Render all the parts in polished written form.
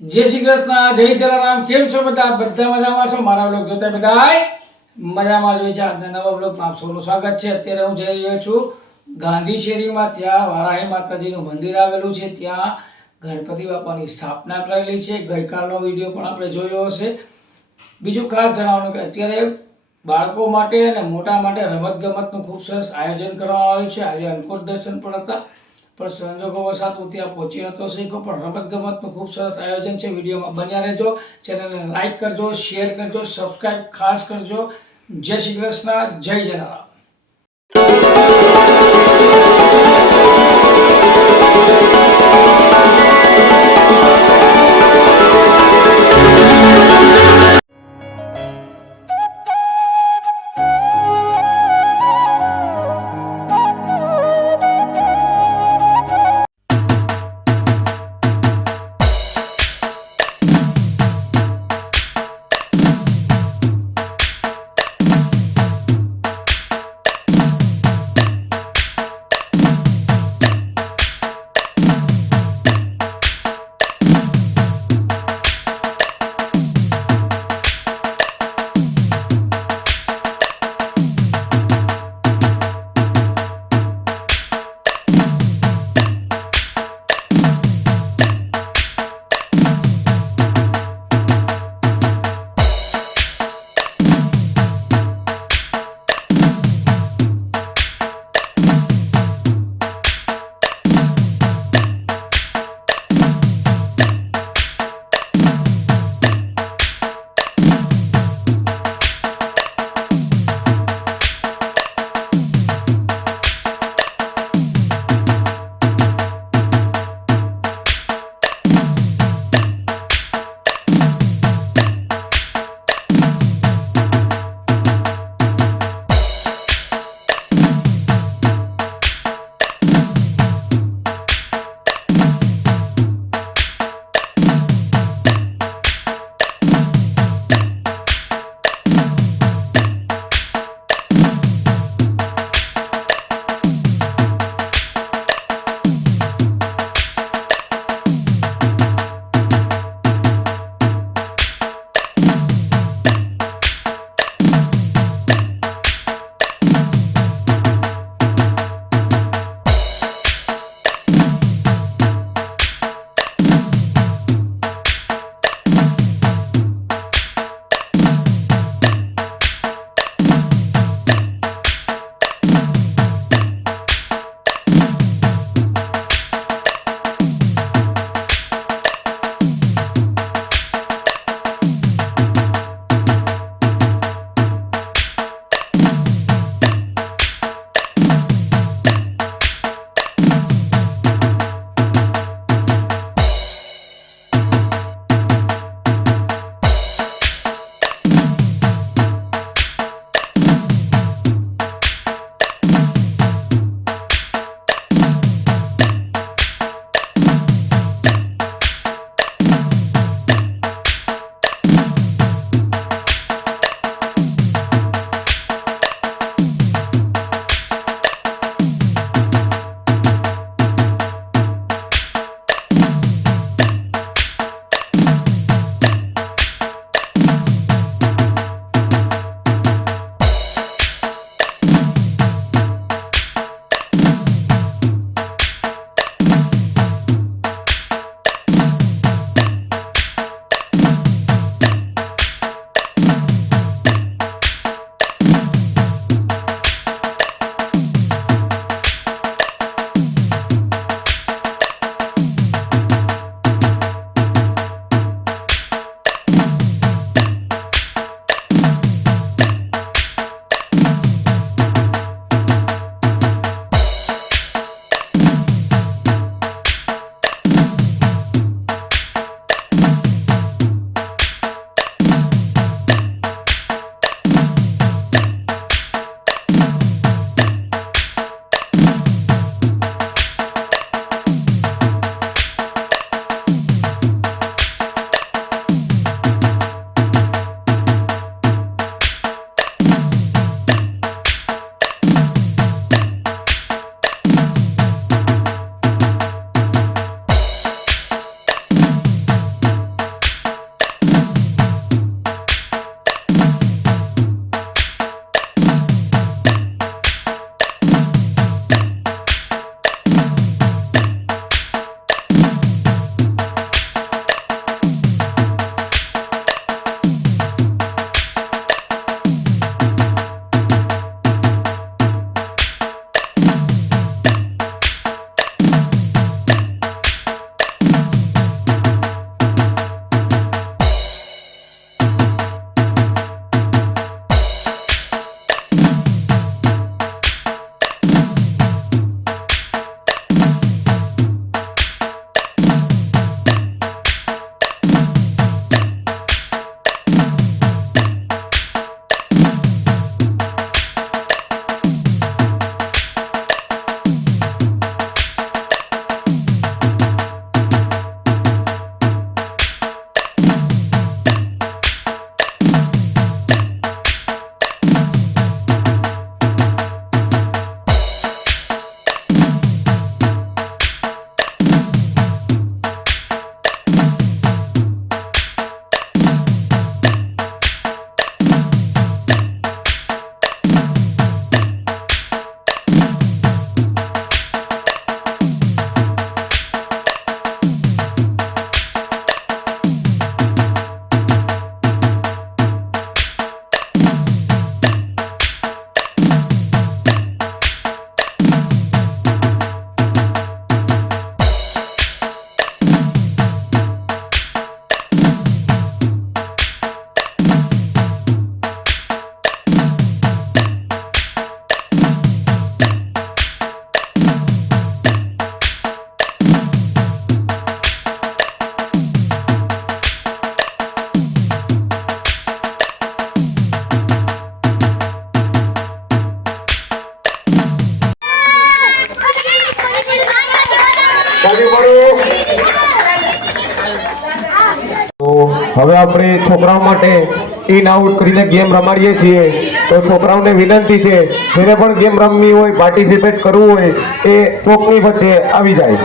જય શ્રી કૃષ્ણ, જય જલારામ. કેમ છો બધા? બધા મજામાં છો? મારા બ્લોગ જોતા બધા મજામાં જ હોય છે. આજના નવા બ્લોગમાં આપ સૌનું સ્વાગત છે. અત્યારે હું જઈ રહ્યો છું ગાંધી શેરીમાં. ત્યાં વારાહી માતાજીનું મંદિર આવેલું છે. ત્યાં ગણપતિ બાપાની સ્થાપના કરેલી છે. ગઈકાલનો વિડીયો પણ આપણે જોયો હશે. બીજું ખાસ જણાવવાનું કે અત્યારે બાળકો માટે અને મોટા માટે રમતગમતનું ખૂબ સરસ આયોજન કરવામાં આવ્યું છે. આજે અંકોટ દર્શન પણ હતા, પણ સંજોગોવશાત હું ત્યાં પહોંચી નતો શક્યો. પણ રમતગમતનું ખૂબ સરસ આયોજન છે. વિડીયોમાં બન્યા રહેજો. ચેનલને લાઈક કરજો, શેર કરજો, સબસ્ક્રાઈબ ખાસ કરજો. જય શ્રી કૃષ્ણ, જય જલારામ. હવે આપણે છોકરાઓ માટે ઇન આઉટ કરીને ગેમ રમાડીએ છીએ. તો છોકરાઓને વિનંતી છે, જેને પણ ગેમ રમવી હોય, પાર્ટિસિપેટ કરવું હોય, એ ચોકની વચ્ચે આવી જાય.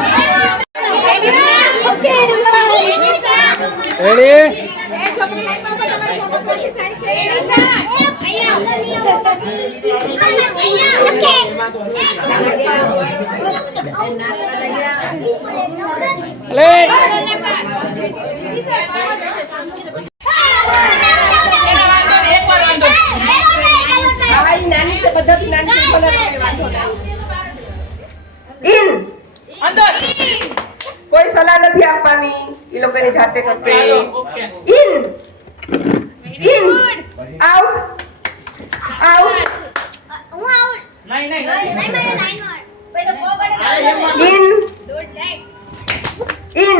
કોઈ સલાહ નથી આપવાની, એ લોકોની જાતે કરશે. ઇન ઇન આઉટ આઉટ હું આઉટ નહીં નહીં નહીં મારે લાઈન માર ભાઈ તો બહુ બસ in don't like in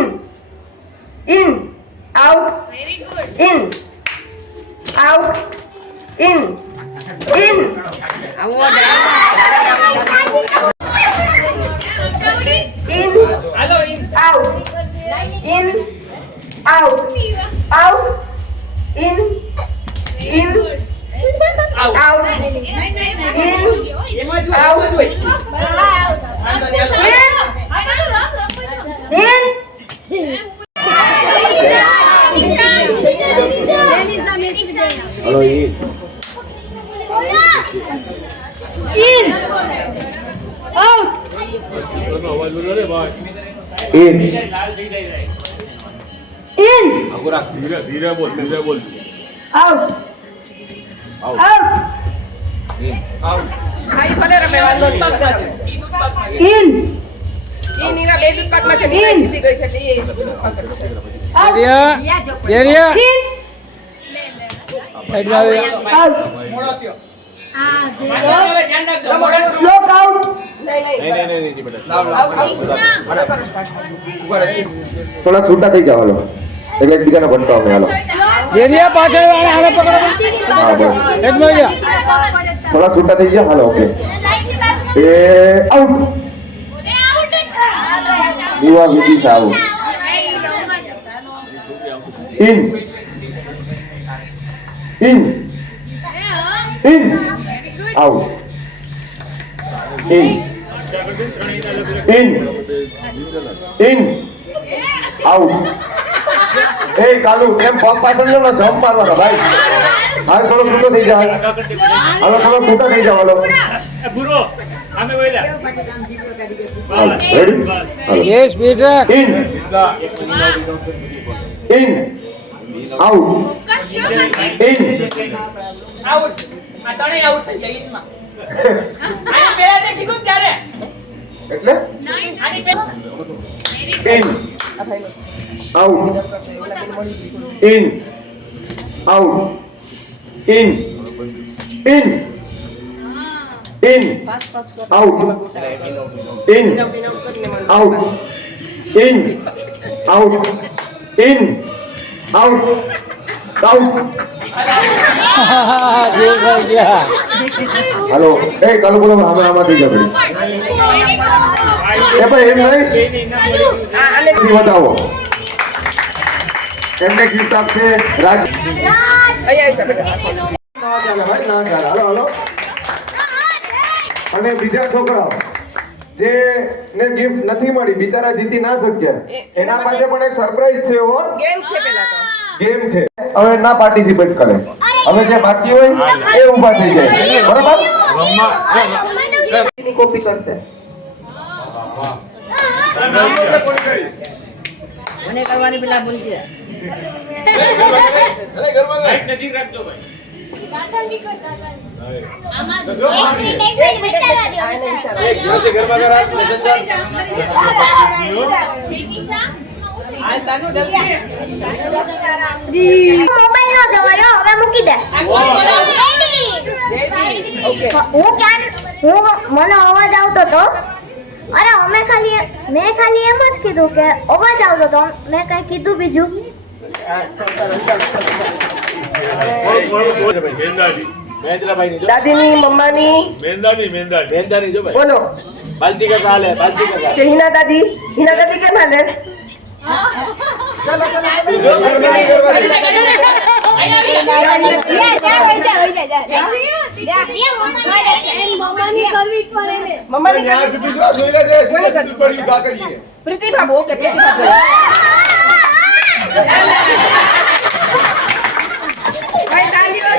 in out very good in out in in in out in out out in out out in out hello E in out in in ધીરે બોલ out out ભાઈ ભલે રમે વાંધો in નીના બે દૂધ પાકમાં છે, નીના જીતી ગઈ છે એટલે એ દૂધ પાક છે. Slope out. નહીં. થોડા છૂટા થઈ જાવ. હાલો એટલે એકબીજાને ભટકાવો નહીં. હાલો હા બસ થોડા છૂટા થઈ ગયા. હાલો ઓકે એ આઉટ દીવા વિધિ છે આવું in in in out in in in out. એ કાલુ એમ પગ પાછળ લો ને, જમ્પ મારવાનો ભાઈ. હાલ થોડો છૂટો થઈ જાવ. હાલો થોડો છૂટા થઈ જાવ. હાલો રેડી. યસ બેટા in in out in out આ ત્રણે આઉટ થઈ ગયા ઈનમાં. આની પહેલા તે કીધું ત્યારે એટલે આની પહેલા in out in out in in in out in out in out in out in. Out out Kalu બોલો અમે આમાં થઈ જાય. એ ભાઈ એમ નહીં બતાવો. એમને ગીત આપશે રાજ. અહીંયા આવી જા બેટા. ના ચાલે ભાઈ, ના ચાલે. હાલો હાલો. અને બીજા છોકરાઓ જે ને ગિફ્ટ નથી મળી, બિચારા જીતી ના શક્યા, એના પાસે પણ એક સરપ્રાઈઝ છે. એવો ગેમ છે પેલા તો ગેમ છે. હવે ના પાર્ટિસિપેટ કરે. હવે જે બાકી હોય એ ઊભા થઈ જાય. બરાબર એની કોપી કરશે. મને કરવાની પેલા ભૂલ ગયા. નજીક રાખજો ભાઈ. મોબાઈલ નો જવાયો હવે મૂકી દે. હું મને અવાજ આવતો તો. અરે મેં ખાલી એમ જ કીધું કે અવાજ આવતો તો, મેં કઈ કીધું બીજું. દાદીની મમ્માની બોલો બાલતી કાકા હાલે, બાલતી કાકા. કે હિના દાદી કેમ હાલે? મમ્માની પ્રીતિભા ઓકે પ્રીતિભા ભાઈ તાલીઓ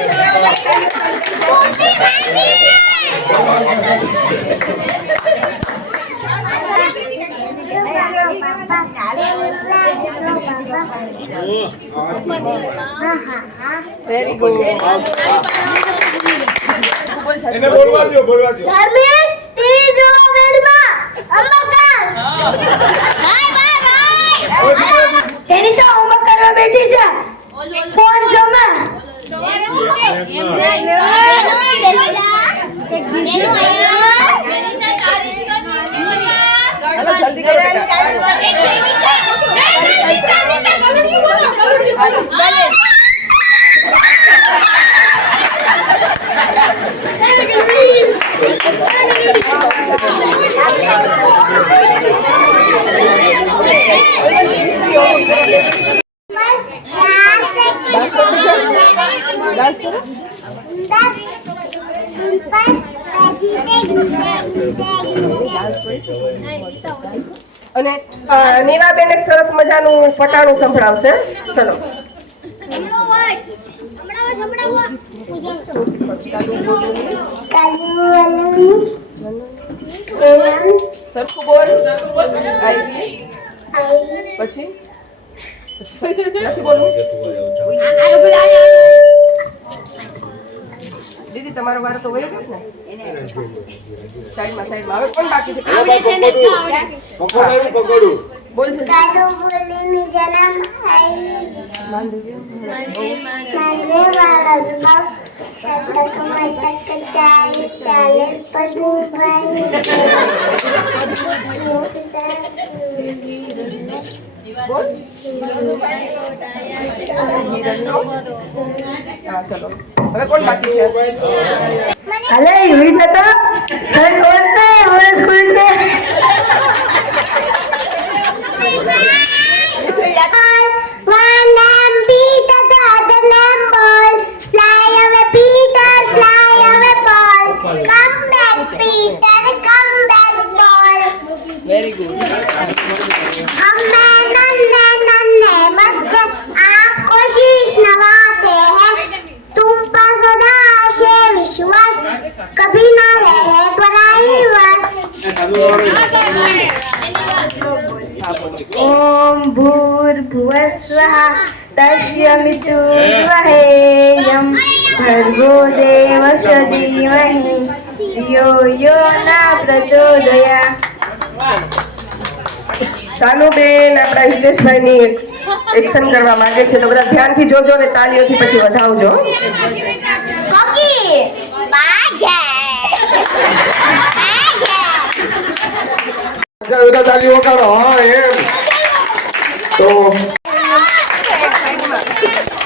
વેરી ગુડ એને બોલવા દો ધર્મેશ ટીવી જોવા બેડમાં અમરકાલ બાય જેનિશા હોમવર્ક કરવા બેઠી છે ફોન જમે હાલો જલ્દી કરો ડાન્સ કરો અને નીનાબેન એક સરસ મજાનું પટાણું સંભળાવશે ચલો સરખું બોલ આવી પછી નથી બોલવું દીદી તમારો વારો તો વયો ગયો ને સાઈડમાં હવે કોણ બાકી છે બોલ છે બોલ હા ચલો હવે કોણ બાકી છે અલે યુવી જતો તને ખબર છે હવે સ્કૂલ છે વેરી ગુડ कभी ना रहे पराई वश ओम भूर्भुवस्वः तस्यमितुर्वहेयं भर्गो देवस्य धीमहि धियो यो न प्रचोदयात् સાનુબેન આપણા હિતેશભાઈની એક્શન કરવા માંગે છે તો બધા ધ્યાનથી જોજો ને તાલીઓથી પછી વધાવજો કોકી બાગે બધા તાલીઓ વગાડો હા એમ તો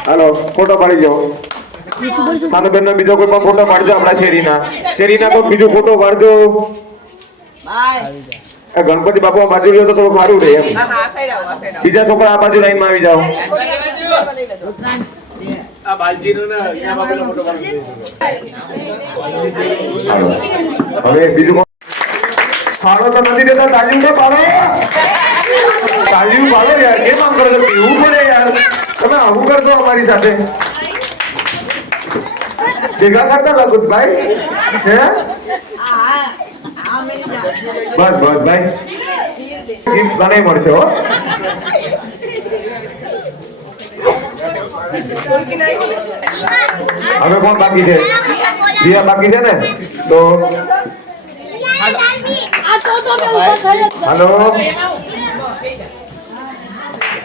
હાલો ફોટો પાડી જાઓ સાનુબેન નો બીજો કોઈ પણ ફોટો પાડજો આપણા શેરીના તો બીજો ફોટો પાડજો ગણપતિ બાપુ આ બાજુ રહ્યો તો થોડું સારું રહે એમ આ સાઈડ આવો આ સાઈડ આવો બીજા છોકરા આ બાજુ લાઈનમાં આવી જાઓ આ બાલજીનો ને અહીંયા બાપુનો ફોટો પાડી હવે બીજું ફાળો તો નથી દેતા તાલીમ તો પાડો યાર કેમ આમ કરો છો પીવું પડે યાર તમે આવું કરશો અમારી સાથે ભેગા કરતા લાગુ ભાઈ હે બસ ભાઈ ગિફ્ટ બનાવી મળશે હો હવે કોણ બાકી છે દિયા બાકી છે ને તો હાલો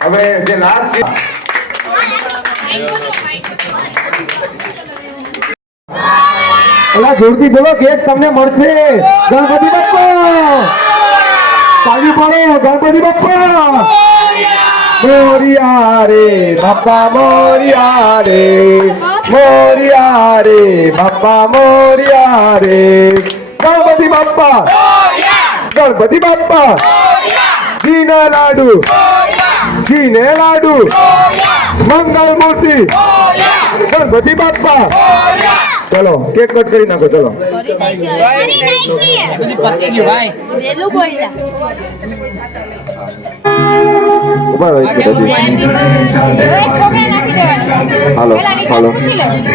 હવે જે લાસ્ટ એલા જોરથી બોલો કેક તમને મળશે ગણપતિ બાપ્પા તાળી પાડો ગણપતિ બાપ્પા મોરિયા રે બાપ્પા મોરિયા રે બાપ્પા મોરિયા રે ગણપતિ બાપ્પા ઘીના લાડુ ઘીને લાડુ મંગલ મૂર્તિ ગણપતિ બાપ્પા ચલો કેક કટ કરી નાખો ચલો ઉભા રહો એક મિનિટ હજી. હાલો હાલો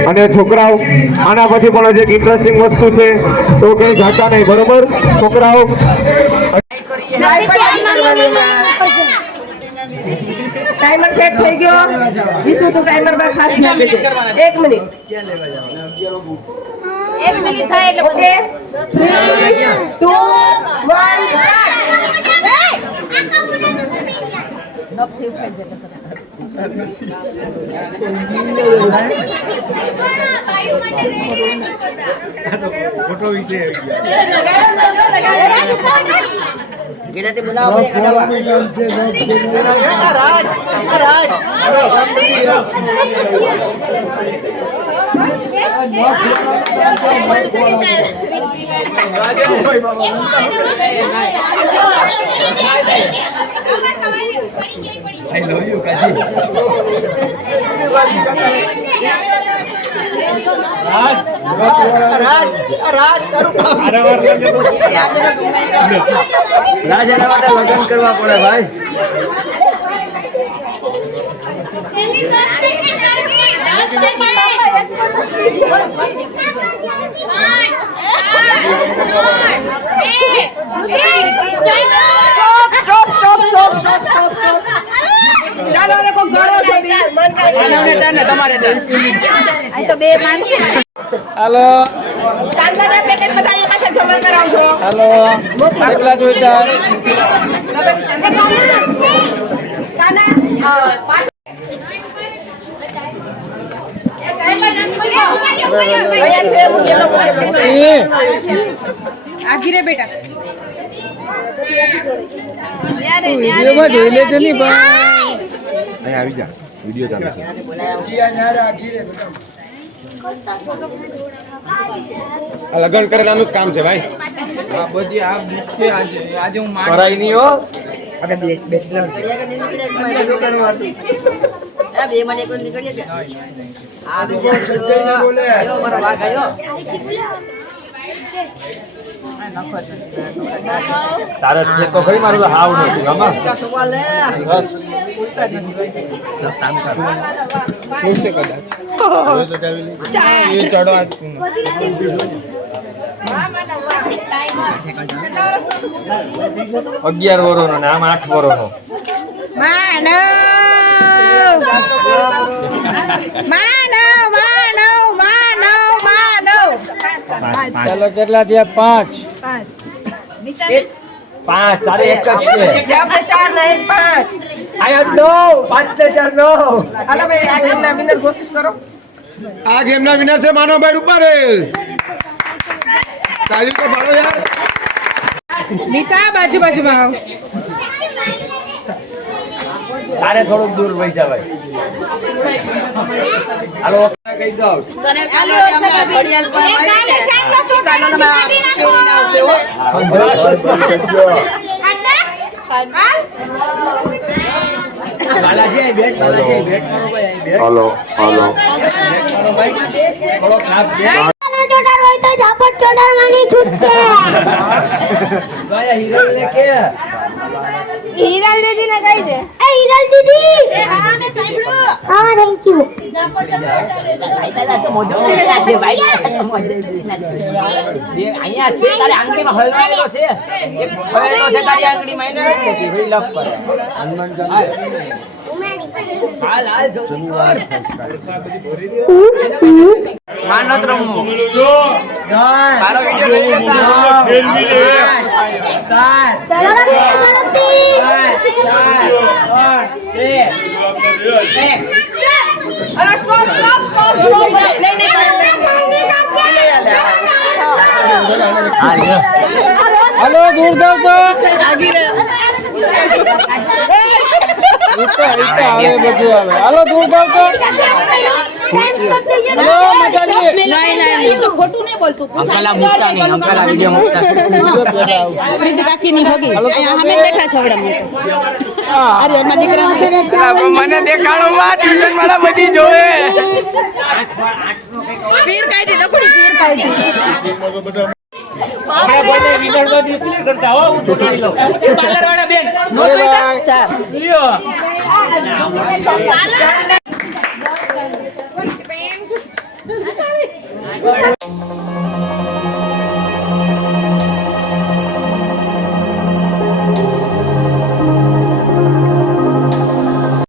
અને છોકરાઓ આના પછી પણ હજી એક ઇન્ટરેસ્ટિંગ વસ્તુ છે તો કઈ જાતા નહીં બરોબર છોકરાઓ ટાઈમર સેટ થઈ ગયો વિશુ તું ટાઈમર પર ખાસ ધ્યાન દેજે 1 મિનિટ થાય એટલે ઓકે 3 2 1 ફોટો વિશે જેનાથી બોલાવો આઈ લવ યુ કાજી રાજ એના માટે લગ્ન કરવા પડે ભાઈ સ્ટોપ ચાલો હવે કોઈ ગળો જલ્દી આ તો બે માંગીએ હાલો ચાંદલાના પેકેટ બધા અહીંયા પાછા જમા કરાવજો હાલો કેટલા જોઈતા કાના પાછા અહીંયા છે હું કેલો આગીરે બેટા વિડીયોમાં જોઈ લેજો નહીં ભાઈ અહીં આવી જા વિડીયો ચાલુ છે આ લગ્ન કરેલાનું જ કામ છે ભાઈ કરાઈ નહીં હો બે મને કોઈ નીકળીએ કે આ વિદ્યાર્થીઓ આયો મારો ભાગ આયો તારે છે તો ખરી મારું તો હાવ નથી આમાં સવાલ લે જોશે કદાચ એ ચડવા 11 વર્ષનો ને આમ 8 વર્ષનો ચાલો કેટલા થયા 5 5 તારે એક જ છે આપણે 4 ના 1 5 આયો 9 5 ને 4 9 હાલો ભાઈ આ ગેમના વિનર ઘોષિત કરો આ ગેમના વિનર છે માનવભાઈ રૂપારેલ તાળી તો પાડો યાર નીતા બાજુમાં આવ તારે થોડુંક દૂર વહી જા ભાઈ હાલો કહી દઉં તને કાલે અમે ઘડિયાળ પર કાલે ચાંદલો ચોટાડી કાઢી નાખો બાલાજી બેટ બેટ હાલો હાલો ચોટાડ હોય તો ઝાપટ ચોટાડવાની છૂટ છે ભાઈ હીરલ લે કે હિરલ દીદી ને કહી દે એ હિરલ દીદી હા મે સાંભળ્યો હા થેન્ક યુ ઝાપટ તો મોજો લાગે ભાઈ અહીંયા છે તારે આંગળીમાં હલવાયેલો છે એક હલવાયેલો છે તારી આંગળીમાં એને નથી લેતી ભાઈ લપ પર હનુમાન હાલ હાલ જો શનિવાર માનત રમો મારો વિડિયો લઈ લેતા ફેરવી લે અરે સ્ટોપ નહીં હાલો દૂર જાવ તો આગી આવે બધું આવે હાલો દૂર જાવ તો ટાઈમ સ્ટોપ થઈ ગયો હલો, મજાલી. નહીં તો ખોટું નહીં બોલતું અંકલ આ મૂકતા નહીં અંકલ આ વિડીયો મૂકતા પ્રીતિ કાકી ની ભગી અહીંયા સામે બેઠા છે હવડા અરે એમાં દીકરા મને દેખાડો માં ટ્યુશન વાળા બધી જોવે પીર કાઢી દકડી પીર કાઢી પાર્લર વાળા બેન નો ચાર લ્યો.